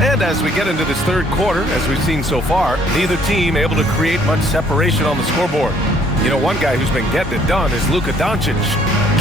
And as we get into this third quarter, as we've seen so far, neither team able to create much separation on the scoreboard. You know, one guy who's been getting it done is Luka Doncic.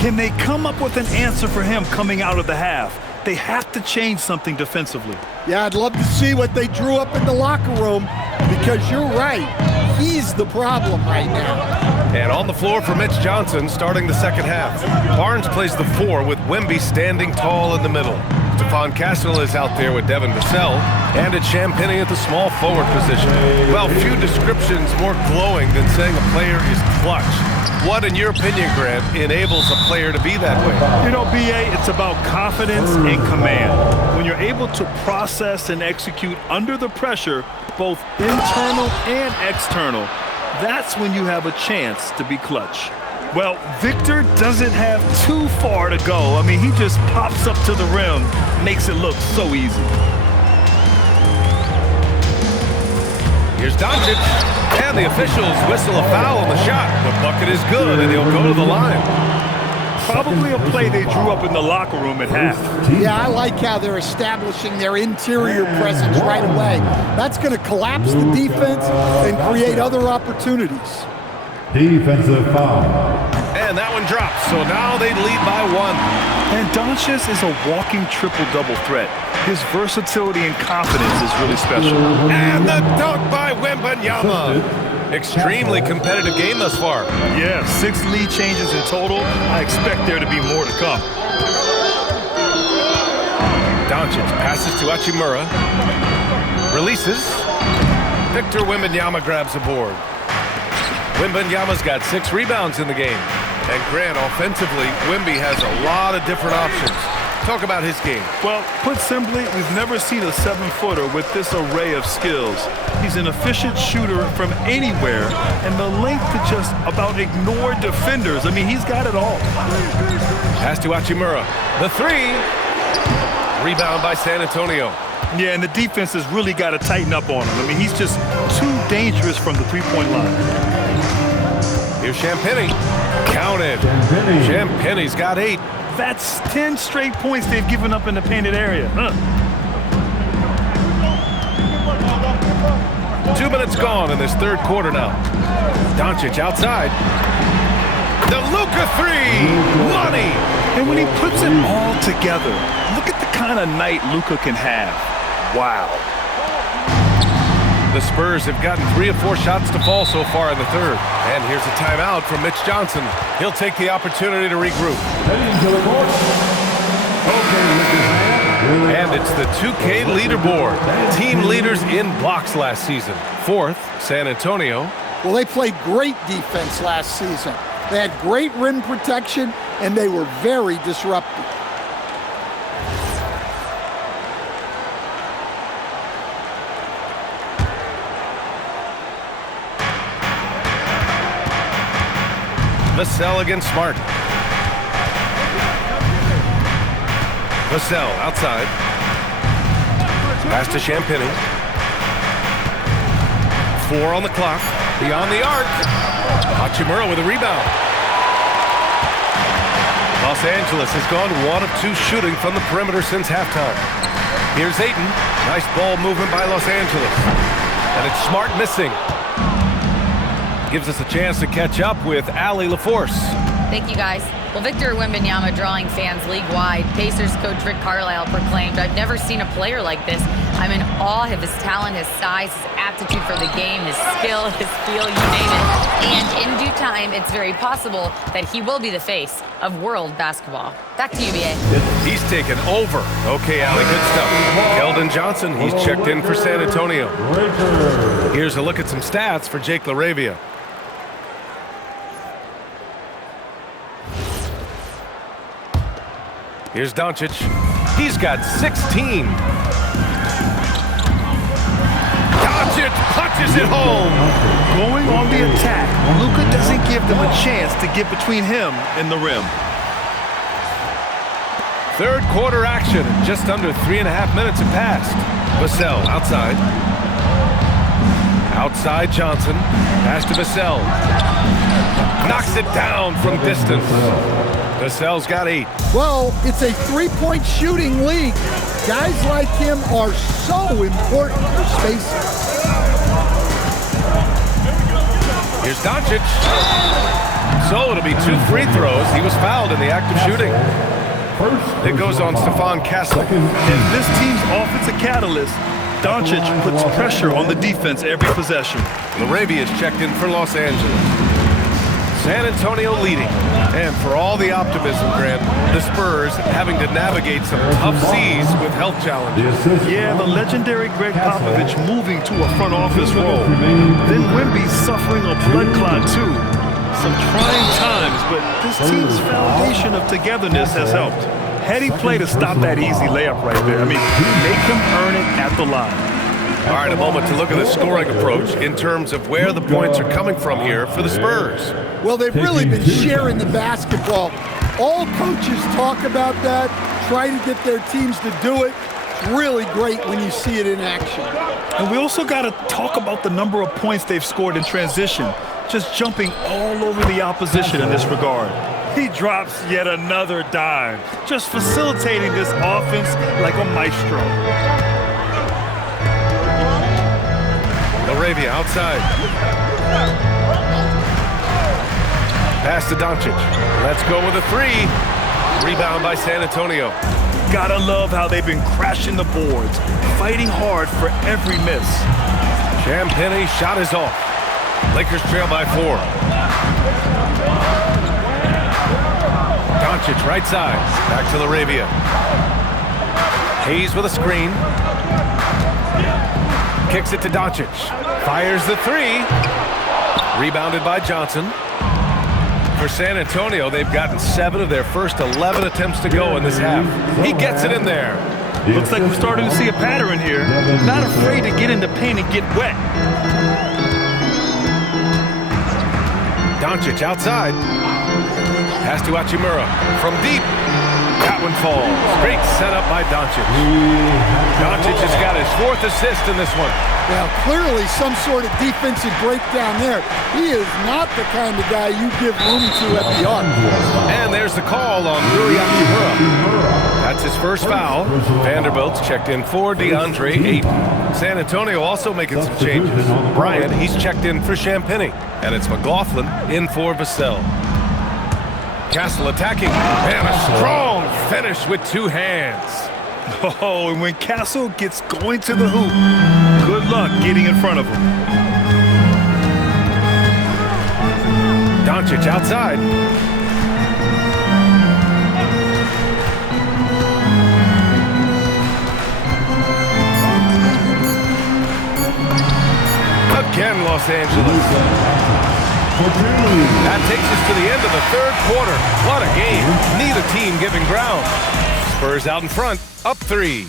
Can they come up with an answer for him coming out of the half? They have to change something defensively. Yeah, I'd love to see what they drew up in the locker room, because you're right. He's the problem right now. And on the floor for Mitch Johnson starting the second half. Barnes plays the 4 with Wemby standing tall in the middle. Stephon Castle is out there with Devin Vassell, and it's Champagnie at the small forward position. Well, few descriptions more glowing than saying a player is clutch. What, in your opinion, Grant, enables a player to be that way? You know, B.A., it's about confidence and command. When you're able to process and execute under the pressure, both internal and external, that's when you have a chance to be clutch. Well, Victor doesn't have too far to go. I mean, he just pops up to the rim, makes it look so easy. Here's Doncic, and the officials whistle a foul on the shot. The bucket is good, and he'll go to the line. Probably a play they drew up in the locker room at half. Yeah, I like how they're establishing their interior presence right away. That's going to collapse the defense and create other opportunities. Defensive foul. And that one drops, so now they lead by 1. And Doncic is a walking triple-double threat. His versatility and confidence is really special. And the dunk by Wembanyama. Extremely competitive game thus far. Yeah, 6 lead changes in total. I expect there to be more to come. Doncic passes to Hachimura. Releases. Victor Wembanyama grabs the board. Wembanyama's got 6 rebounds in the game. And Grant, offensively, Wemby has a lot of different options. Talk about his game. Well, put simply, we've never seen a 7-footer with this array of skills. He's an efficient shooter from anywhere, and the length to just about ignore defenders. I mean, he's got it all. Pass to Hachimura. The 3. Rebound by San Antonio. Yeah, and the defense has really got to tighten up on him. I mean, he's just too dangerous from the three-point line. Here's Champagnie. Counted. Champagnie's got 8. That's 10 straight points they've given up in the painted area. 2 minutes gone in this third quarter now. Doncic outside. The Luka 3. Money. And when he puts it all together, look at the kind of night Luka can have. Wow. The Spurs have gotten 3 of 4 shots to fall so far in the third. And here's a timeout from Mitch Johnson. He'll take the opportunity to regroup. And it's the 2K leaderboard. Team leaders in blocks last season. 4th, San Antonio. Well, they played great defense last season. They had great rim protection, and they were very disruptive. Vassell against Smart. Vassell outside. Pass to Champagnie. 4 on the clock. Beyond the arc. Hachimura with a rebound. Los Angeles has gone 1 of 2 shooting from the perimeter since halftime. Here's Ayton. Nice ball movement by Los Angeles. And it's Smart missing. Gives us a chance to catch up with Allie LaForce. Thank you, guys. Well, Victor Wembanyama drawing fans league-wide. Pacers coach Rick Carlisle proclaimed, "I've never seen a player like this. I'm in awe of his talent, his size, his aptitude for the game, his skill, his feel, you name it." And in due time, it's very possible that he will be the face of world basketball. Back to you, BA. He's taken over. Okay, Allie, good stuff. Keldon Johnson, he's checked in for San Antonio. Here's a look at some stats for Jake LaRavia. Here's Doncic. He's got 16. Doncic punches it home. Going on the attack, Luka doesn't give them a chance to get between him and the rim. Third quarter action. Just under 3.5 minutes have passed. Vassell outside. Outside Johnson. Pass to Vassell. Knocks it down from distance. Vassell's got 8. Well, it's a three-point shooting league. Guys like him are so important for spacing. Here's Doncic. So it'll be 2 free throws. He was fouled in the act of shooting. It goes on Stephon Castle. And this team's offensive catalyst, Doncic puts pressure on the defense every possession. LaRavia is checked in for Los Angeles. San Antonio leading. And for all the optimism, Grant, the Spurs having to navigate some tough seas with health challenges. Yeah, the legendary Greg Popovich moving to a front office role. Then Wemby suffering a blood clot too. Some trying times, but this team's foundation of togetherness has helped. Heady play to stop that easy layup right there. I mean, make him earn it at the line. All right, a moment to look at the scoring approach in terms of where the points are coming from here for the Spurs. Well, they've really been sharing the basketball. All coaches talk about that, try to get their teams to do it. It's really great when you see it in action. And we also got to talk about the number of points they've scored in transition, just jumping all over the opposition in this regard. He drops yet another dime, just facilitating this offense like a maestro. LaRavia outside. Pass to Doncic. Let's go with a 3. Rebound by San Antonio. Gotta love how they've been crashing the boards, fighting hard for every miss. Champagnie shot is off. Lakers trail by 4. Doncic right side. Back to LaRavia. Hayes with a screen. Kicks it to Doncic. Fires the 3. Rebounded by Johnson. For San Antonio, they've gotten 7 of their first 11 attempts to go in this half. He gets it in there. Looks like we're starting to see a pattern here. Not afraid to get in the paint and get wet. Doncic outside. Pass to Hachimura. From deep. That one falls. Great setup by Doncic. Doncic has got his 4th assist in this one. Well, clearly some sort of defensive breakdown there. He is not the kind of guy you give room to at the arc. And there's the call on Rui Hachimura. That's his first foul. Vanderbilt's checked in for DeAndre 8. San Antonio also making some changes. Bryant, he's checked in for Champagnie. And it's McLaughlin in for Vassell. Castle attacking, and a strong finish with 2 hands. Oh, and when Castle gets going to the hoop, good luck getting in front of him. Doncic outside. Again, Los Angeles. That takes us to the end of the 3rd quarter. What a game. Neither team giving ground. Spurs out in front, up 3.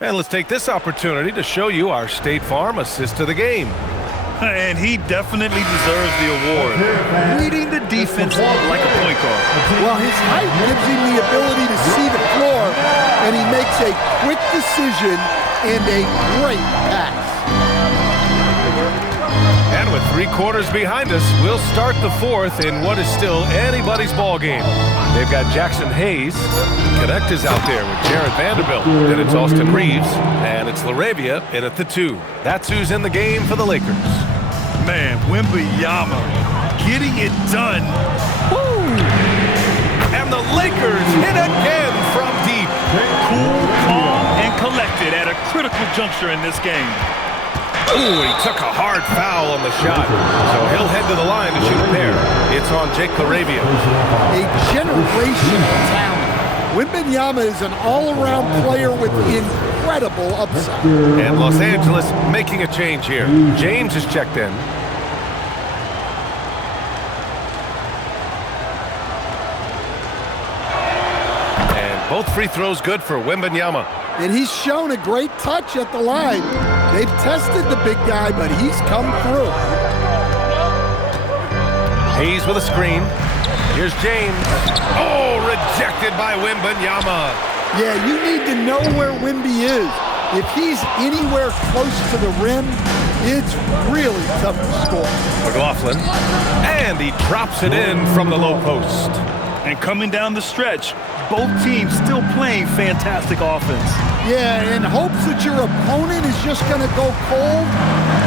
And let's take this opportunity to show you our State Farm assist to the game. And he definitely deserves the award. Reading the defense like a point guard. Well, his height gives him the ability to see the floor, and he makes a quick decision and a great pass. And with 3 quarters behind us, we'll start the 4th in what is still anybody's ball game. They've got Jackson Hayes. Connect is out there with Jared Vanderbilt. Then it's Austin Reeves, and it's LaRavia in at the 2. That's who's in the game for the Lakers. Man, Wembanyama getting it done. Woo! And the Lakers hit again from deep. Cool, calm, and collected at a critical juncture in this game. Ooh, he took a hard foul on the shot. So he'll head to the line to shoot a pair. It's on Jake LaRavia. A generation of talent. Wembanyama is an all-around player with incredible upside. And Los Angeles making a change here. James is checked in. And both free throws good for Wembanyama. And he's shown a great touch at the line. They've tested the big guy, but he's come through. Hayes with a screen. Here's James. Oh, rejected by Wembanyama. Yeah, you need to know where Wemby is. If he's anywhere close to the rim, It's really tough to score. McLaughlin, and he drops it in from the low post. And coming down the stretch, both teams still playing fantastic offense. Yeah, and hopes that your opponent is just going to go cold.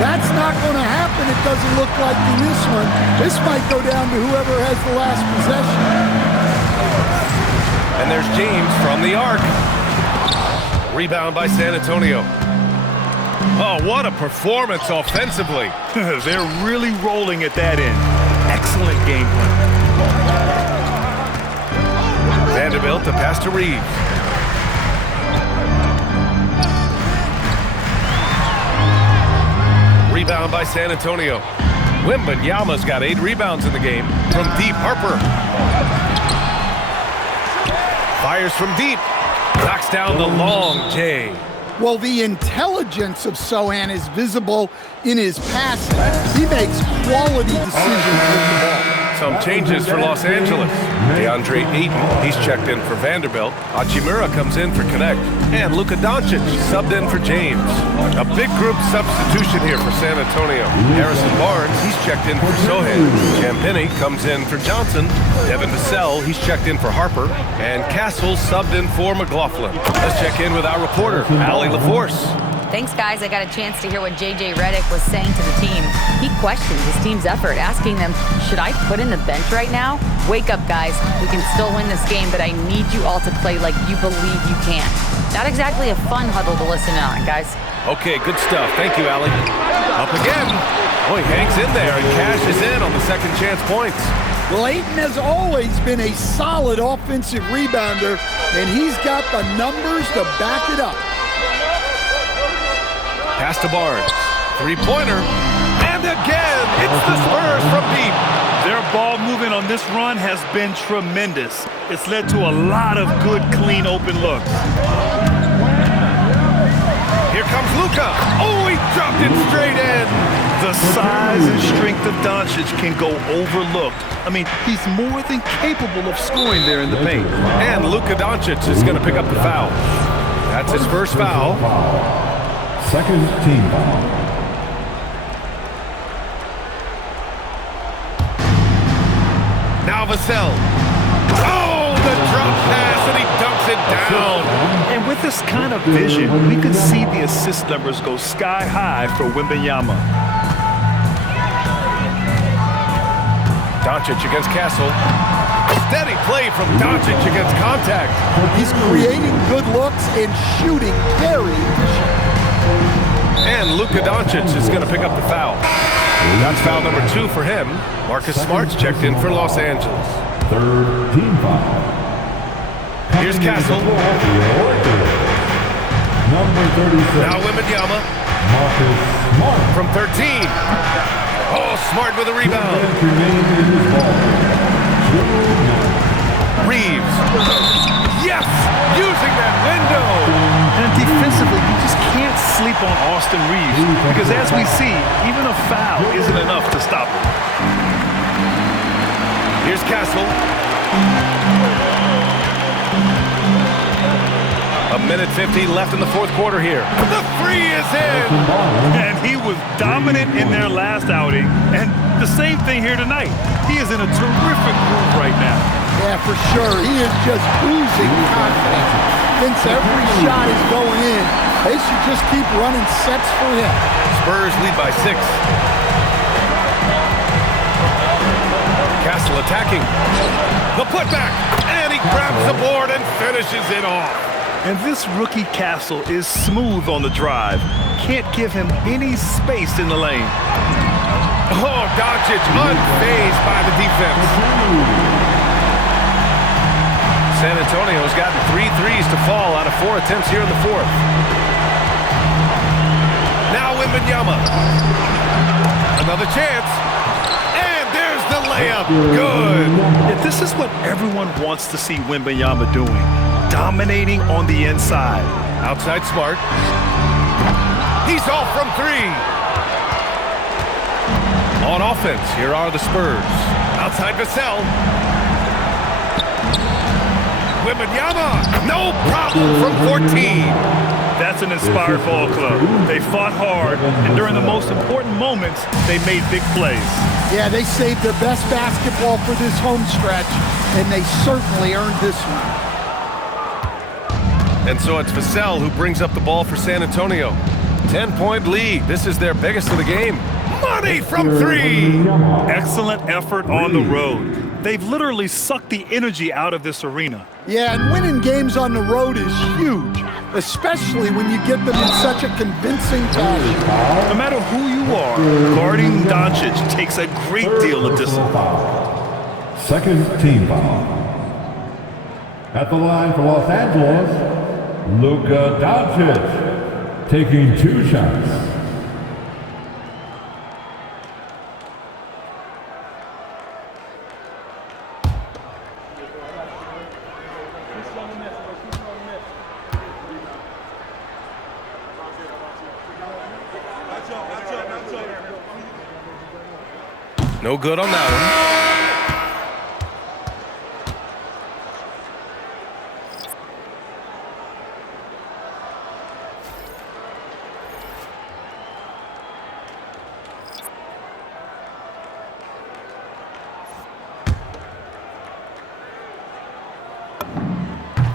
That's not going to happen. It doesn't look like in this one. This might go down to whoever has the last possession. And there's James from the arc. Rebound by San Antonio. Oh, what a performance offensively. They're really rolling at that end. Excellent game plan. Vanderbilt to pass to Reeves. Rebound by San Antonio. Wembanyama's got 8 rebounds in the game. From deep, Harper. Fires from deep. Knocks down the long J. Well, the intelligence of Sohan is visible in his passing. He makes quality decisions with the ball. Some changes for Los Angeles. DeAndre Ayton, he's checked in for Vanderbilt. Hachimura comes in for Connect. And Luka Doncic subbed in for James. A big group substitution here for San Antonio. Harrison Barnes, he's checked in for Sohan. Champagnie comes in for Johnson. Devin Vassell, he's checked in for Harper. And Castle subbed in for McLaughlin. Let's check in with our reporter, Allie LaForce. Thanks, guys. I got a chance to hear what J.J. Redick was saying to the team. He questioned his team's effort, asking them, should I put in the bench right now? Wake up, guys. We can still win this game, but I need you all to play like you believe you can. Not exactly a fun huddle to listen on, guys. Okay, good stuff. Thank you, Allie. Up again. Oh, he hangs in there and cashes in on the second chance points. Well, Ayton has always been a solid offensive rebounder, and he's got the numbers to back it up. Pass to Barnes. Three-pointer. And again, it's the Spurs from deep. Their ball movement on this run has been tremendous. It's led to a lot of good, clean, open looks. Here comes Luka. Oh, he dropped it straight in. The size and strength of Doncic can go overlooked. I mean, he's more than capable of scoring there in the paint. And Luka Doncic is going to pick up the foul. That's his first foul. Second team foul. Now Vassell. Oh, the drop pass, and he dunks it down. And with this kind of vision, we could see the assist numbers go sky high for Wembanyama. Doncic against Castle. Steady play from Doncic against contact. He's creating good looks and shooting very efficient. And Luka Doncic is going to pick up the foul. That's foul number 2 for him. Marcus Smart's checked in for Los Angeles. Third team foul. Here's Castle. Number 36. Now Wembanyama Marcus Smart. from 13. Oh, Smart with a rebound. Reeves. Yes! Using that window. And defensively, you just can't sleep on Austin Reeves because, as we see, even a foul isn't enough to stop him. Here's Castle. A minute 50 left in the fourth quarter here. The three is in. And he was dominant in their last outing. And the same thing here tonight. He is in a terrific groove right now. Yeah, for sure. He is just oozing confidence. Thinks every shot is going in. They should just keep running sets for him. Spurs lead by 6. Castle attacking. The putback. And he grabs the board and finishes it off. And this rookie Castle is smooth on the drive. Can't give him any space in the lane. Oh, Doncic unfazed by the defense. San Antonio's gotten 3 threes to fall out of 4 attempts here in the fourth. Now Wembanyama. Another chance. And there's the layup. Good. Yeah, this is what everyone wants to see Wembanyama doing. Dominating on the inside. Outside Smart. He's off from 3. On offense, here are the Spurs. Outside Vassell. Wembanyama, no problem from 14. That's an inspired ball club. They fought hard, and during the most important moments, they made big plays. Yeah, they saved their best basketball for this home stretch, and they certainly earned this one. And so it's Vassell who brings up the ball for San Antonio. 10-point lead. This is their biggest of the game. Money from three! Excellent effort on the road. They've literally sucked the energy out of this arena. Yeah, and winning games on the road is huge, especially when you get them in such a convincing fashion. No matter who you are, guarding Doncic takes a great deal of discipline. Second team foul. At the line for Los Angeles, Luka Doncic, taking 2 shots. No good on that one.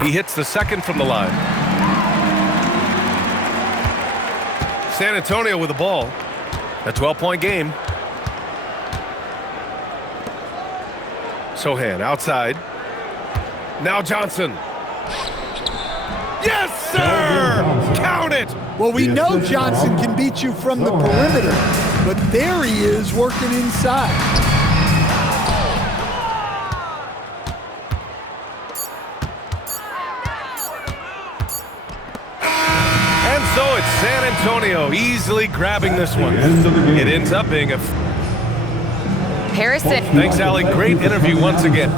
He hits the second from the line. San Antonio with the ball. A 12-point game. Sohan outside. Now Johnson. Yes, sir! Count it! Well, we know Johnson can beat you from the perimeter, but there he is working inside. And so it's San Antonio easily grabbing this one. It ends up being a... Harrison. Thanks, Allie. Great interview once again.